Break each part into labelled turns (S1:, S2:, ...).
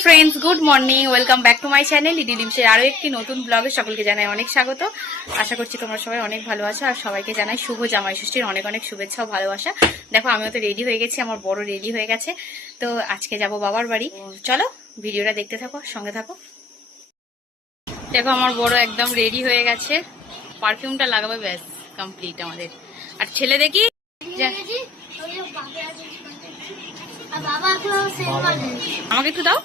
S1: Hello friends good morning welcome back to my channel ED ডিমসের আরও একটি নতুন ব্লগে সকলকে জানাই অনেক স্বাগত। আশা করছি তোমরা সবাই অনেক ভালো আছো আর সবাইকে জানাই শুভ জামাই ষষ্ঠীর অনেক অনেক শুভেচ্ছা ও ভালোবাসা। দেখো আমিও তো রেডি হয়ে গেছি আমার বড় রেডি হয়ে গেছে। তো আজকে যাব বাবার বাড়ি। চলো ভিডিওটা দেখতে থাকো সঙ্গে থাকো। দেখো আমার বড় একদম রেডি হয়ে গেছে। পারফিউমটা লাগাবে ব্যাস কমপ্লিট আমাদের। আর ছেলে দেখি? আমাকে একটু দাও।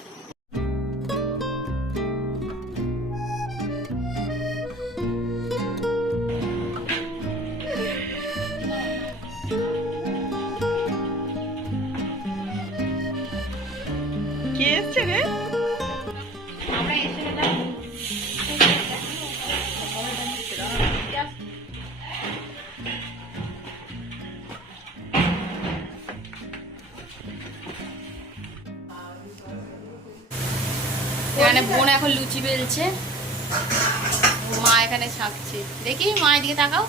S1: বোন এখন লুচি বেলছে। মা এখানে ছাঁকছে দেখি মা এদিকে তাকাও।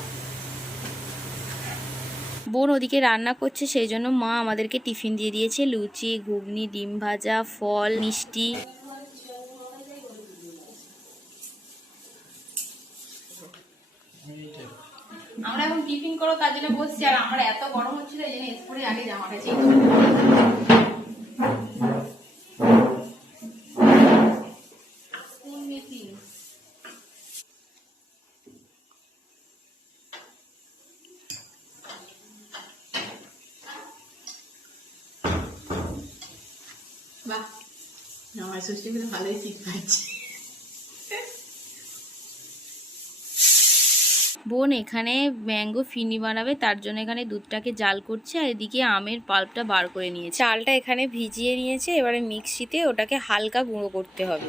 S1: বোন ওদিকে রান্না করছে সেই জন্য মা আমাদেরকে টিফিন দিয়ে দিয়েছে। লুচি ঘুগনি ডিম ভাজা ফল মিষ্টি। আমরা এখন টিফিন করো তার জন্য বসছি। আর আমার এত গরম হচ্ছিল এই জন্য স্কুলে আগে জামাটা চেঞ্জ বাহ। আমার কিন্তু ভালোই ঠিক বোন, এখানে ম্যাঙ্গো ফিনি বানাবে, তার জন্য এখানে দুধটাকে জাল করছে আর এদিকে আমের পাল্পটা বার করে নিয়েছে। চালটা এখানে ভিজিয়ে নিয়েছে, এবারে মিক্সিতে ওটাকে হালকা গুঁড়ো করতে হবে।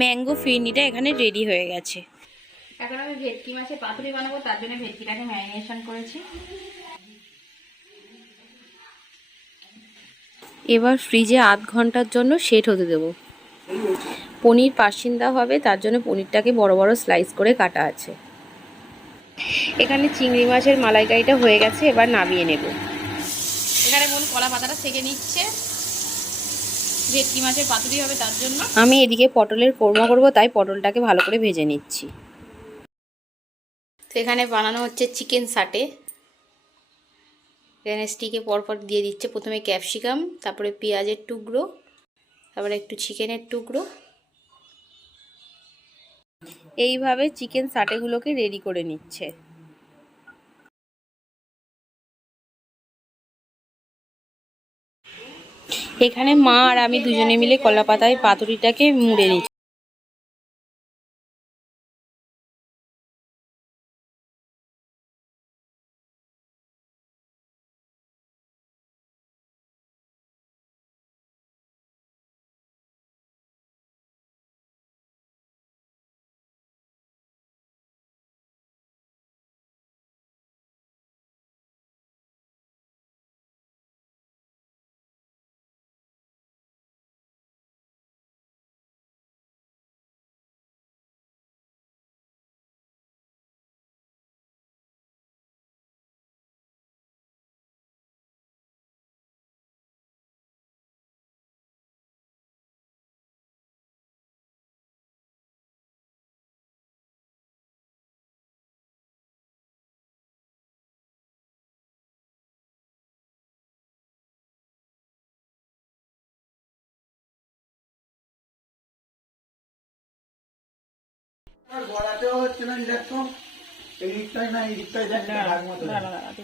S1: ম্যাঙ্গো ফিরনিটা এখানে রেডি হয়ে গেছে। এখন আমি ভেটকি মাছের পাতুরি বানাবো তার জন্য ভেটকিটাকে ম্যারিনেশন করেছি। এবার ফ্রিজে আধ ঘণ্টার জন্য সেট হতে দেব। পনির পাসিন্দা হবে তার জন্য পনিরটাকে বড় বড় স্লাইস করে কাটা আছে। এখানে চিংড়ি মাছের মালাইকারিটা হয়ে গেছে এবার নামিয়ে নেব। এখানে বোন কলা পাতাটা সেকে নিচ্ছে। ভেটকি মাছের পাতুরি হবে তার জন্য। আমি এদিকে পটলের কোরমা করব তাই পটলটাকে ভালো করে ভেজে নিচ্ছি। তো এখানে বানানো হচ্ছে চিকেন সাটে। এখানে স্টিকে পরপর দিয়ে দিচ্ছে প্রথমে ক্যাপসিকাম তারপরে পেঁয়াজের টুকরো তারপরে একটু চিকেনের টুকরো। এইভাবে চিকেন সাটেগুলোকে রেডি করে নিচ্ছে। এখানে মা আর আমি দুজনে মিলে কলাপাতায় পাতুরিটাকে মুড়ে নিচ্ছি।
S2: গড়াতেও হচ্ছে না দেখো এদিকটাই না এদিকটাই যাচ্ছে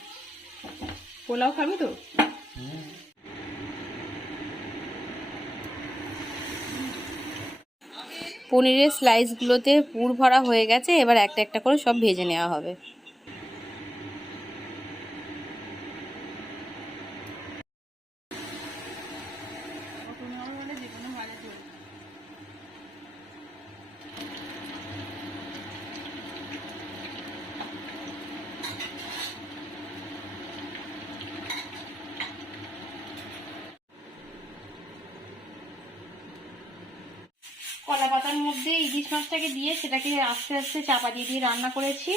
S1: পোলাও খাবি তো? পনিরের স্লাইসগুলোতে পুর ভরা হয়ে গেছে এবার একটা একটা করে সব ভেজে নেওয়া হবে। কলা পাতার মধ্যে ইলিশ মাছটাকে দিয়ে সেটাকে আস্তে আস্তে চাপা দিয়ে দিয়ে রান্না করেছি।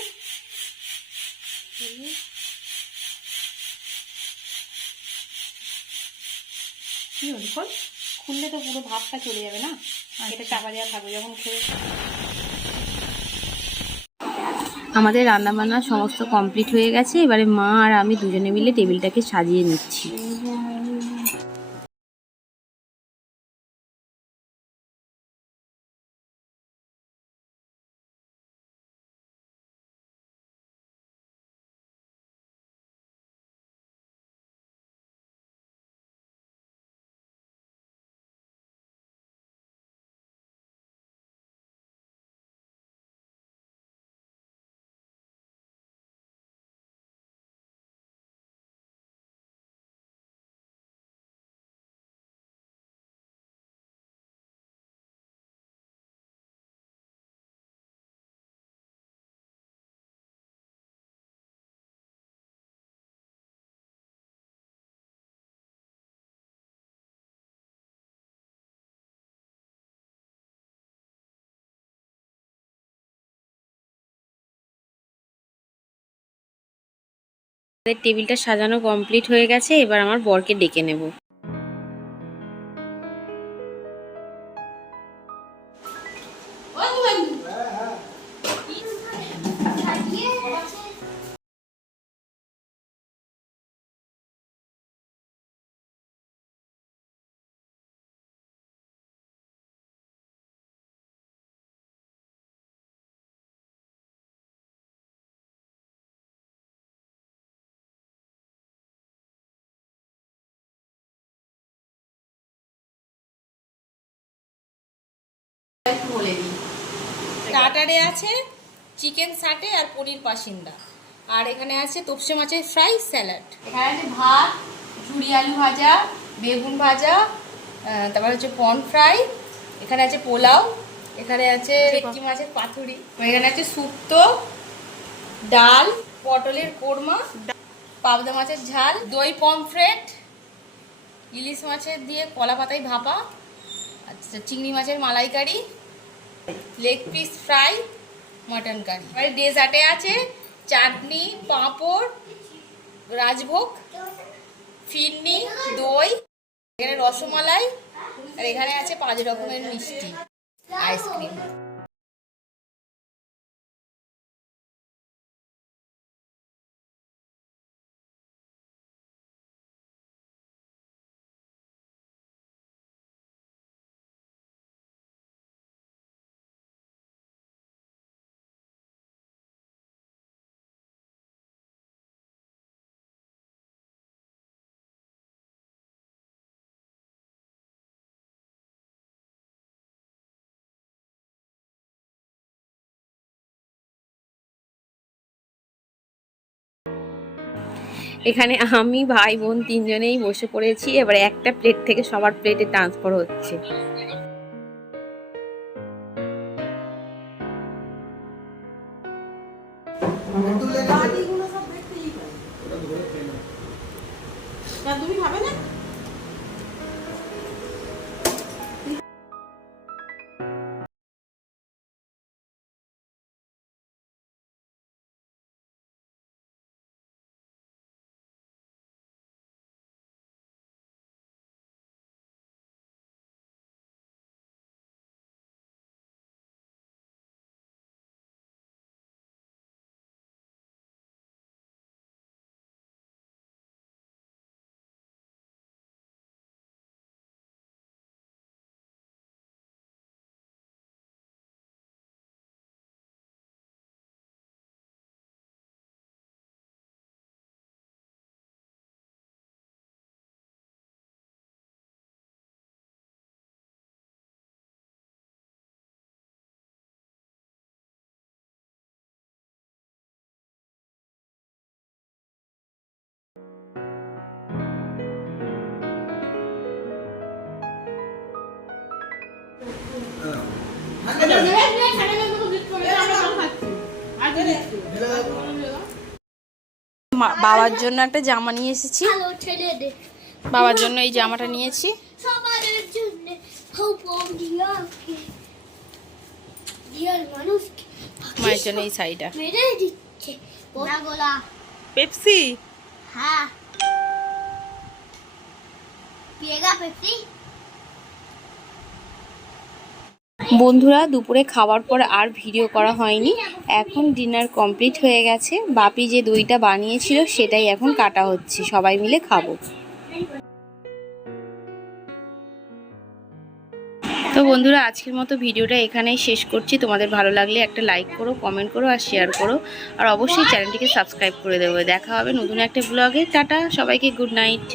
S1: কি খুললে তো পুরো ভাবটা চলে যাবে না? এটা চাপা দেওয়া থাকবে যখন খেয়ে আমাদের রান্না বান্না সমস্ত কমপ্লিট হয়ে গেছে। এবারে মা আর আমি দুজনে মিলে টেবিলটাকে সাজিয়ে নিচ্ছি। টেবিলটা সাজানো কমপ্লিট হয়ে গেছে এবার আমার বরকে ডেকে নেব। বলে দিই। স্টার্টারে আছে চিকেন সাটে আর পনির পাসিন্দা আর এখানে আছে তোপসে মাছের ফ্রাই স্যালাড। এখানে আছে ভাত ঝুড়ি আলু ভাজা বেগুন ভাজা তারপর হচ্ছে পন ফ্রাই এখানে আছে পোলাও এখানে আছে ভেটকি মাছের পাতুরি। এখানে আছে শুক্তো ডাল পটলের কোরমা পাবদা মাছের ঝাল দই পমফ্রেট ইলিশ মাছের দিয়ে কলা পাতায় ভাপা আচ্ছা চিংড়ি মাছের malaikari, leg piece fry, mutton curry. এবারে ডেজার্টে আছে চাটনি, পাঁপড়, রাজভোগ, ফিরনি, দই, এখানে রসমালাই, আর এখানে আছে পাঁচ রকমের মিষ্টি, আইসক্রিম। এখানে আমি, ভাই, বোন তিনজনেই বসে পড়েছি। এবার একটা প্লেট থেকে সবার প্লেটে ট্রান্সফার হচ্ছে। বাবার জন্য একটা জামা নিয়ে এসেছি। বাবার জন্য এই জামাটা নিয়েছি। মায়ের জন্য এই শাড়িটা। পেপসি?
S3: হ্যাঁ।
S1: বন্ধুরা, দুপুরে খাওয়ার পর আর ভিডিও করা হয়নি। এখন ডিনার কমপ্লিট হয়ে গেছে। বাপি যে দইটা বানিয়েছিল, সেটাই এখন কাটা হচ্ছে। সবাই মিলে খাব। তো বন্ধুরা, আজকের মতো ভিডিওটা এখানেই শেষ করছি। তোমাদের ভালো লাগলে একটা লাইক করো কমেন্ট করো আর শেয়ার করো। আর অবশ্যই চ্যানেলটিকে সাবস্ক্রাইব করে দেবো। দেখা হবে নতুন একটা ব্লগে টাটা, সবাইকে গুড নাইট